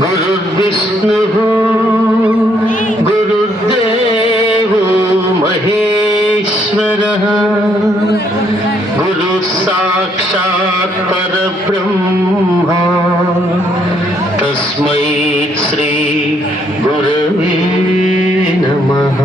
गुरुर्विष्णुः गुरुर्देवो महेश्वरः गुरुः साक्षात् परब्रह्म तस्मै श्री गुरवे नमः।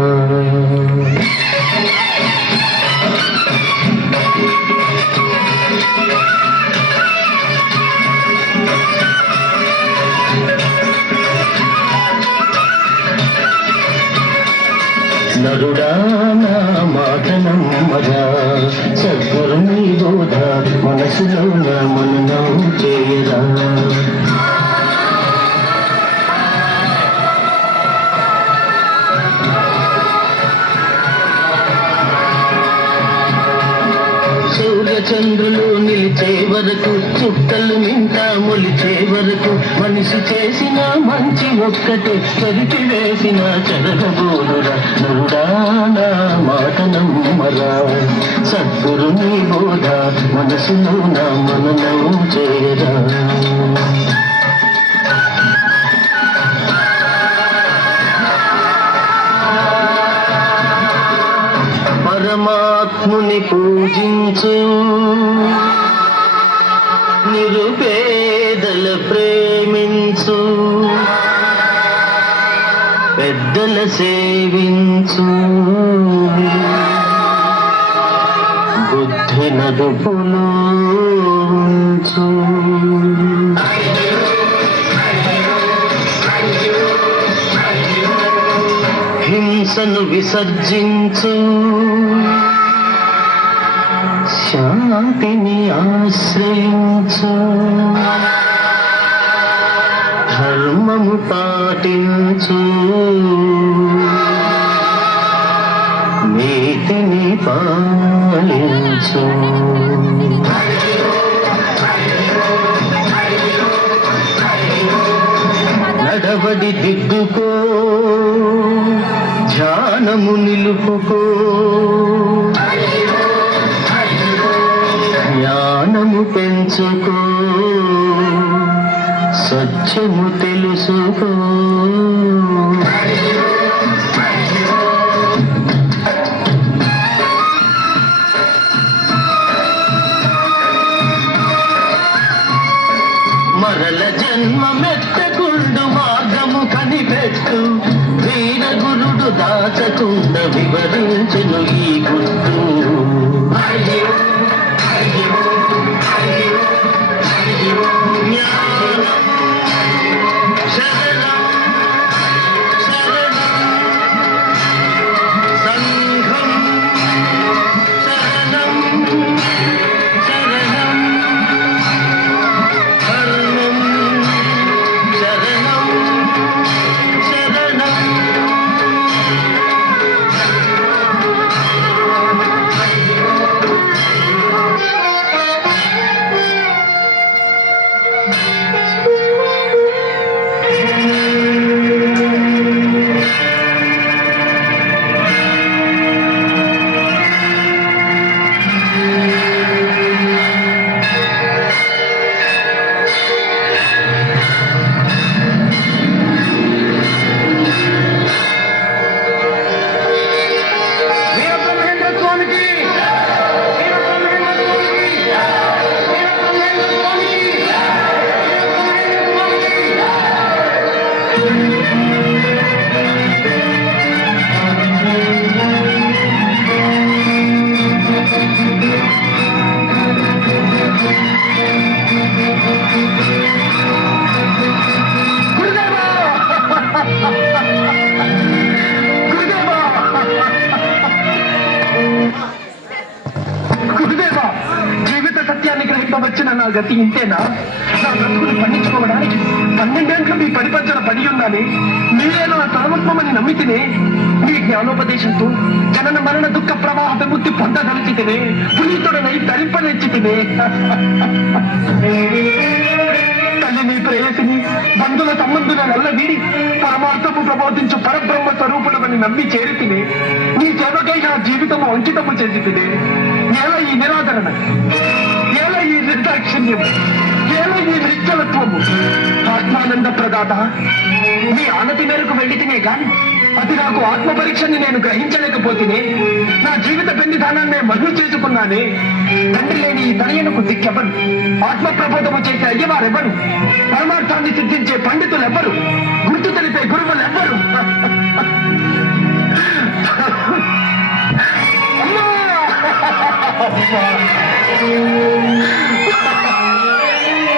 నరుడా నా మాట నమ్మరా, సద్గురుని బోధ మనసులో నా మననం చేయరా. సూర్యచంద్రులు నిలిచే వరకు, చుక్కలు మింట మొలిచే వరకు, మనిషి చేసిన మంచి ఒక్కటే చెరిపి వేసిన చెరగబోదురా. నరుడా నా మాట నమ్మరా, సద్గురుని బోధ మనసులో నా మననం చేయరా. పరమాత్ముని పూజించు, నిరుపేదల ప్రేమించు, పెద్దల సేవించు, బుద్ధి నదుపులో ఉంచు. హింసను విసర్జించు, శాంతిని ఆశ్రయించు, ధర్మము పాటించు, నీతిని పాలించు. నడవడి దిద్దుకో, ధ్యానము నిలుపుకో, జ్ఞానము పెంచుకో, సత్యము తెలుసుకో. మరల జన్మమెత్తకుండు మార్గము కనిపెట్టు, వీర గురుడు దాచకుండా వివరించును ఈ గుర్తు. జీవిత సత్యాన్ని గ్రహింపవచ్చిన నా గతి ఇంతేనా? నా బ్రతుకుని పండించుకోవడానికి 12 గంటలు మీ పరిపంచన పడి ఉండాలి. మీరే నా సర్వస్వమని నమ్మితినే. మీ జ్ఞానోపదేశంతో జనన మరణ దుఃఖ ప్రవాహ విముక్తి పొందగలిచితినే. పునీతుడనై ధరింపనెచ్చితినే. తల్లిని ప్రేయసిని బంధుల సంబంధుల నల్ల వీడి పరమార్థము ప్రబోధించు పరబ్రహ్మ స్వరూపుడమని నమ్మి చేరితినే. నీ సేవకై నా జీవితము అంకితము చేసితినే. ఎలా ఈ నిరాదరణ, ఎలా ఈ నిర్దాక్షిణ్యం, ఎలా నీ నిత్యవత్వము. ఆత్మానంద ప్రదాత, నీ ఆనతి మేరకు వెళ్ళితేనే గాని అది నాకు ఆత్మ పరీక్షని నేను గ్రహించలేకపోతేనే నా జీవిత పెళ్లిదానాన్ని మధు చేసుకున్నానే. తండ్రి లేని ఈ తనయనకు దిక్కెవ్వరు, ఆత్మ ప్రబోధము చేసే అయ్యవారెవ్వరు, పరమార్థాన్ని సిద్ధించే పండితులెవ్వరు, గుర్తు తెలిపే గురువులెవ్వరు.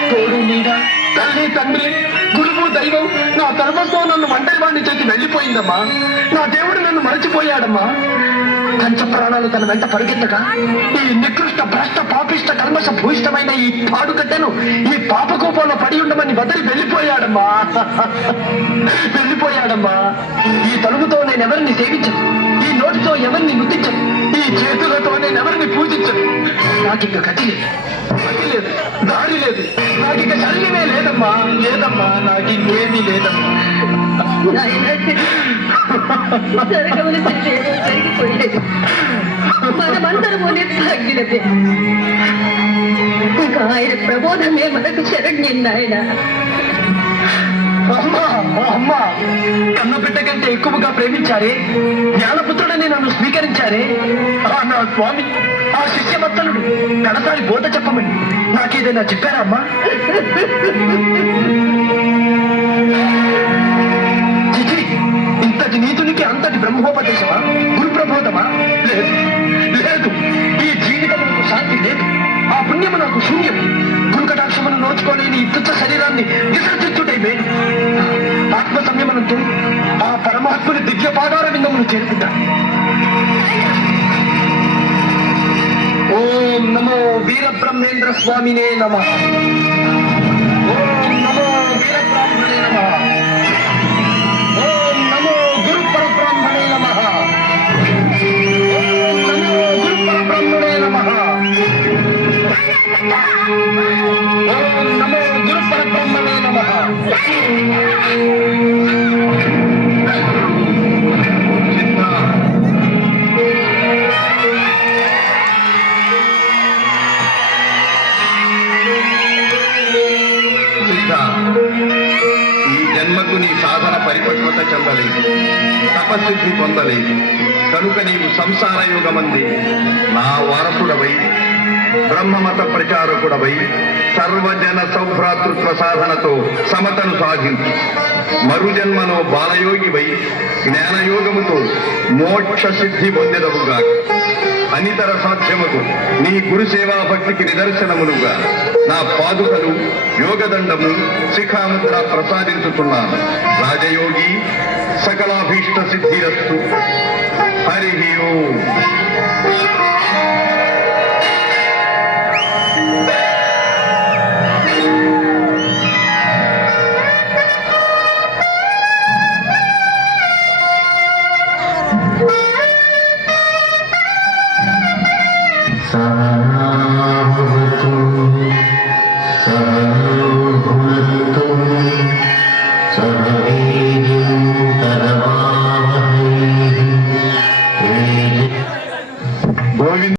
తోడు నీడ, తల్లి తండ్రి, గురువు దైవం నా ధర్మంతో నన్ను ఒంటరివాణ్ణి చేసి వెళ్ళిపోయిందమ్మా. నా దేవుడు నన్ను మరచిపోయాడమ్మా. పంచ ప్రాణాలు తన వెంట పరుగెత్తగా ఈ నికృష్ట భ్రష్ట పాపిష్ట కల్మష భూయిష్టమైన ఈ పాడుగడ్డను ఈ పాపకోపంలో పడి ఉండమని వదిలి వెళ్ళిపోయాడమ్మా. వెళ్ళిపోయాడమ్మా. ఈ తలుపుతో నేను ఎవరిని సేవించను, ఈ నోటితో ఎవరిని నుతించను, ఈ చేతులతో నేను ఎవరిని పూజించను. నాకింక గతి లేదు, గతి లేదు, దారి లేదు, నాకింక శల్యమే లేదమ్మా. లేదమ్మా, నాకింకేమీ లేదమ్మా. జరిగిపోయేది మనమందరము నిర్భాగ్యులమే. ఇంకా ఆయన ప్రబోధమే మనకు శరణ్యం నాయన. అమ్మా అమ్మా, కన్న బిడ్డ కంటే ఎక్కువగా ప్రేమించారే, జ్ఞానపుత్రుడని నన్ను స్వీకరించారే ఆ నా స్వామి, ఆ శిష్యవత్సలుడు కడసారి బోధ చెప్పమని నాకేదైనా చెప్పారా అమ్మా? చిచి, ఇంతటి నీతునికి అంతటి బ్రహ్మోపదేశమా, గురు ప్రబోధమా? లేదు లేదు, ఈ జీవితమునకు శాంతి లేదు, ఆ పుణ్యము నాకు శూన్యం. గురుకటాక్షమును నోచుకోలేని ఈ తుచ్చ శరీరాన్ని విసర్జించుటై మేలు. ఆత్మ సంయమనంతో ఆ పరమాత్ముని దివ్య పాదార విందమును చేరుకుంటా. ఓం నమో వీరబ్రహ్మేంద్ర స్వామినే నమః. ఓం నమో వీరబ్రాహ్మణే నమః. ఓం నమో గురు పరబ్రహ్మణే నమః. ఓం నమో గురు పరబ్రహ్మణే నమః. ఓం నమో గురు పరబ్రహ్మణే నమః. ఈ జన్మకు నీ సాధన పరిపక్వత చెందలేదు, తపసిద్ధి పొందలేదు కనుక నీవు సంసార యుగమంది నా వారసుడవై బ్రహ్మమత ప్రచారకుడవై సర్వజన సౌభ్రాతృత్వ సాధనతో సమతను సాధించు. మరుజన్మలో బాలయోగివై జ్ఞానయోగముతో మోక్ష సిద్ధి పొందెదవుగా. అనితర సాధ్యముకు నీ గురు సేవా భక్తికి నిదర్శనములుగా నా పాదుకలు యోగదండము శిఖాముద్ర ప్రసాదించుతున్నాను. రాజయోగి సకలాభీష్ట సిద్ధిరస్తు. హరి ఓం.